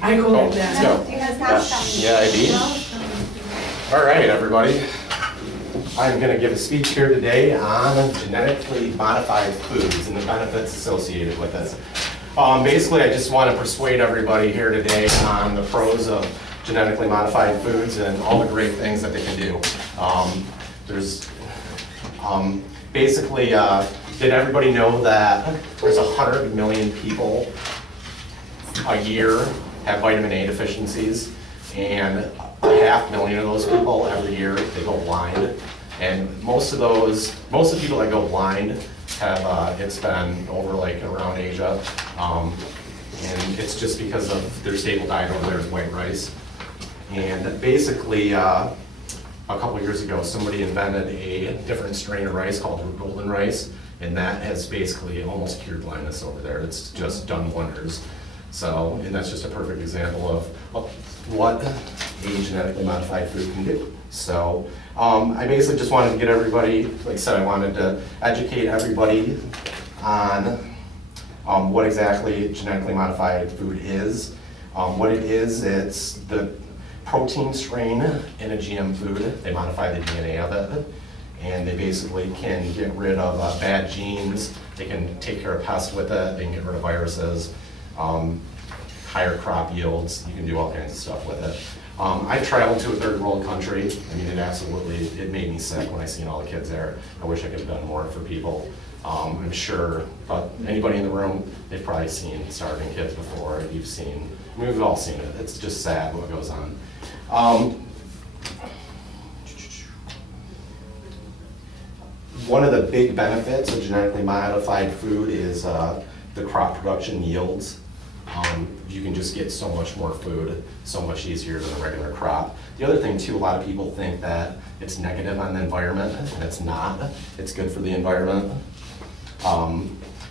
I go like Let's that. go. Do you guys have some? Yeah, I do. All right, everybody. I'm going to give a speech here today on genetically modified foods and the benefits associated with it. Basically, I just want to persuade everybody here today on the pros of genetically modified foods and all the great things that they can do. Basically, did everybody know that there's 100 million people a year have vitamin A deficiencies, and 500,000 of those people every year, they go blind. And most of the people that go blind have, it's been over like around Asia. And it's just because of their staple diet over there is white rice. And basically, a couple years ago, somebody invented a different strain of rice called golden rice, and that has basically almost cured blindness over there. It's just done wonders. So, and that's just a perfect example of what a genetically modified food can do. So, I basically just wanted to get everybody, like I said, I wanted to educate everybody on what exactly genetically modified food is. What it is, it's the protein strain in a GM food. They modify the DNA of it, and they basically can get rid of bad genes. They can take care of pests with it. They can get rid of viruses, higher crop yields. You can do all kinds of stuff with it. I traveled to a third world country. I mean, it made me sick when I seen all the kids there. I wish I could have done more for people. I'm sure, but anybody in the room, they've probably seen starving kids before. We've all seen it. It's just sad what goes on. One of the big benefits of genetically modified food is the crop production yields. You can just get so much more food, so much easier than a regular crop. The other thing too, a lot of people think that it's negative on the environment, and it's not. It's good for the environment.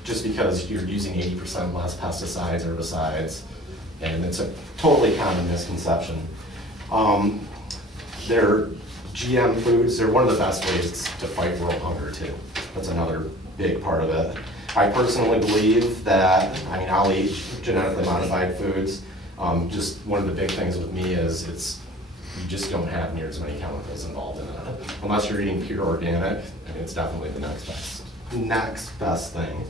Just because you're using 80% less pesticides, herbicides, and it's a totally common misconception. They're GM foods, they're one of the best ways to fight world hunger too. That's another big part of it. I personally believe that, I'll eat genetically modified foods. Just one of the big things with me is you just don't have near as many chemicals involved in it. Unless you're eating pure organic, it's definitely the next best thing.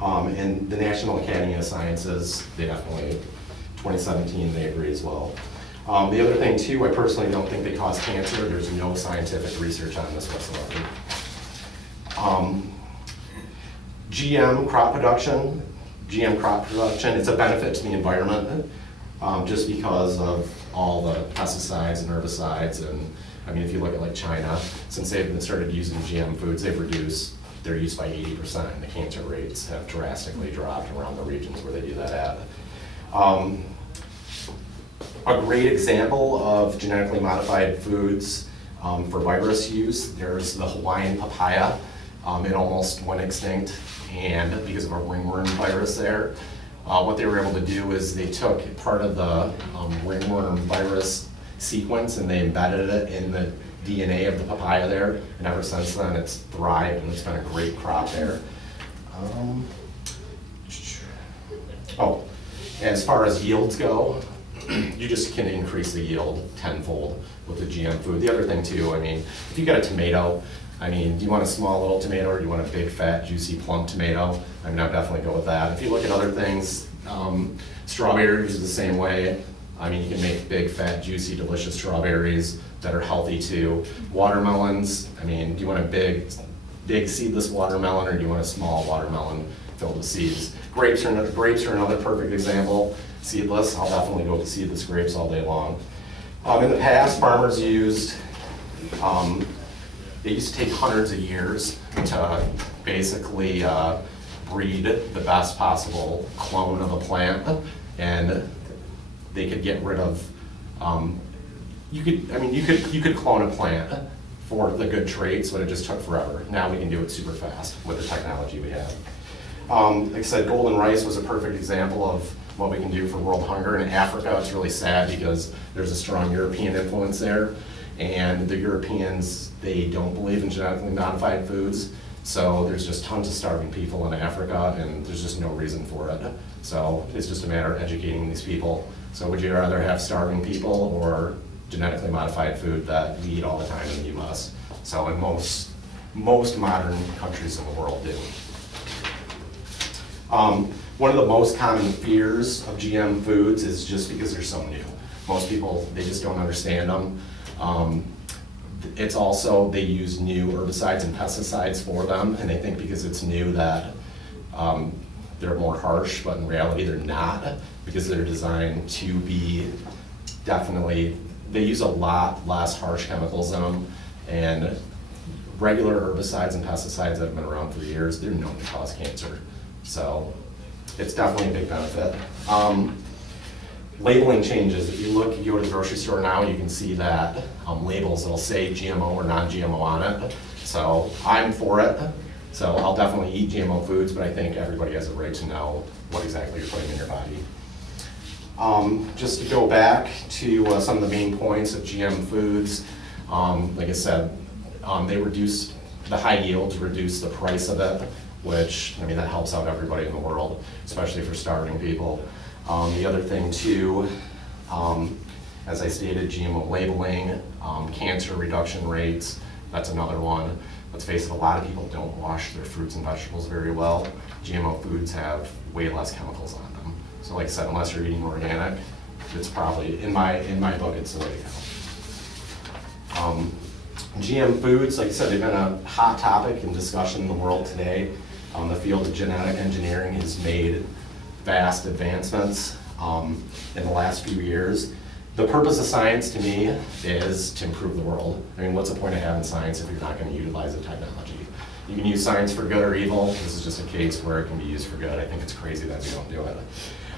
And the National Academy of Sciences, they definitely, 2017, they agree as well. The other thing too, I personally don't think they cause cancer. There's no scientific research on this whatsoever. GM crop production, it's a benefit to the environment just because of all the pesticides and herbicides. And if you look at like China, since they've started using GM foods, they've reduced their use by 80%, and the cancer rates have drastically dropped around the regions where they do that at. A great example of genetically modified foods for virus use, there's the Hawaiian papaya. It almost went extinct, and because of a ringworm virus there. What they were able to do is they took part of the ringworm virus sequence and they embedded it in the DNA of the papaya there, and ever since then it's thrived and it's been a great crop there. As far as yields go, you just can increase the yield tenfold with the GM food. The other thing too, if you got a tomato, do you want a small little tomato or do you want a big, fat, juicy, plump tomato? I'd definitely go with that. If you look at other things, strawberries is the same way. You can make big, fat, juicy, delicious strawberries that are healthy too. Watermelons, do you want a big seedless watermelon or do you want a small watermelon filled with seeds? Grapes are another perfect example. Seedless, I'll definitely go with seedless grapes all day long. In the past, farmers used they used to take hundreds of years to basically breed the best possible clone of a plant, and they could get rid of. You could clone a plant for the good traits, but it just took forever. Now we can do it super fast with the technology we have. Like I said, golden rice was a perfect example of what we can do for world hunger. In Africa, it's really sad because there's a strong European influence there. And the Europeans, they don't believe in genetically modified foods. So there's just tons of starving people in Africa, and there's just no reason for it. So it's just a matter of educating these people So would you rather have starving people or genetically modified food that we eat all the time in the US? So in most modern countries in the world do. One of the most common fears of GM foods is just because they're so new. Most people, they just don't understand them. It's also, they use new herbicides and pesticides for them, and they think because it's new that they're more harsh, but in reality they're not, because they're designed to be definitely, they use a lot less harsh chemicals in them, and regular herbicides and pesticides that have been around for years, they're known to cause cancer. So it's definitely a big benefit. Labeling changes. If you look, you go to the grocery store now, you can see that labels that'll say GMO or non-GMO on it. So I'm for it. So I'll definitely eat GMO foods, but I think everybody has a right to know what exactly you're putting in your body. Just to go back to some of the main points of GM foods, like I said, they reduce the high yields, reduce the price of it, which, I mean, that helps out everybody in the world, especially for starving people. The other thing too, as I stated, GMO labeling, cancer reduction rates, that's another one. Let's face it, a lot of people don't wash their fruits and vegetables very well. GMO foods have way less chemicals on them. So like I said, unless you're eating organic, it's probably, in my book, it's the way to go. GM foods, like I said, they've been a hot topic and discussion in the world today. The field of genetic engineering has made vast advancements in the last few years. The purpose of science to me is to improve the world. I mean, what's the point of having science if you're not going to utilize the technology? You can use science for good or evil. This is just a case where it can be used for good. I think it's crazy that we don't do it.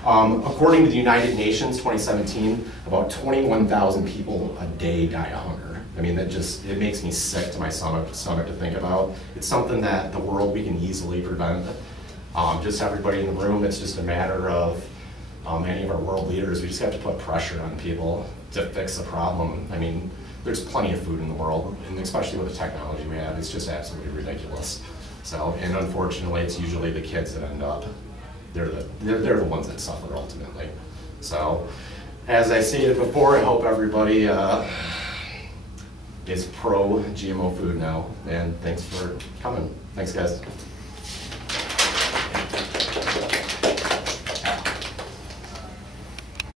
According to the United Nations 2017, about 21,000 people a day die of hunger. I mean, that just, it makes me sick to my stomach to think about. It's something that the world, we can easily prevent. Just everybody in the room, it's just a matter of any of our world leaders, we just have to put pressure on people to fix the problem. I mean, there's plenty of food in the world, and especially with the technology we have, it's just absolutely ridiculous. So, and unfortunately, it's usually the kids that end up, they're the ones that suffer ultimately. So, as I stated before, I hope everybody is pro GMO food now, and thanks for coming. Thanks, guys.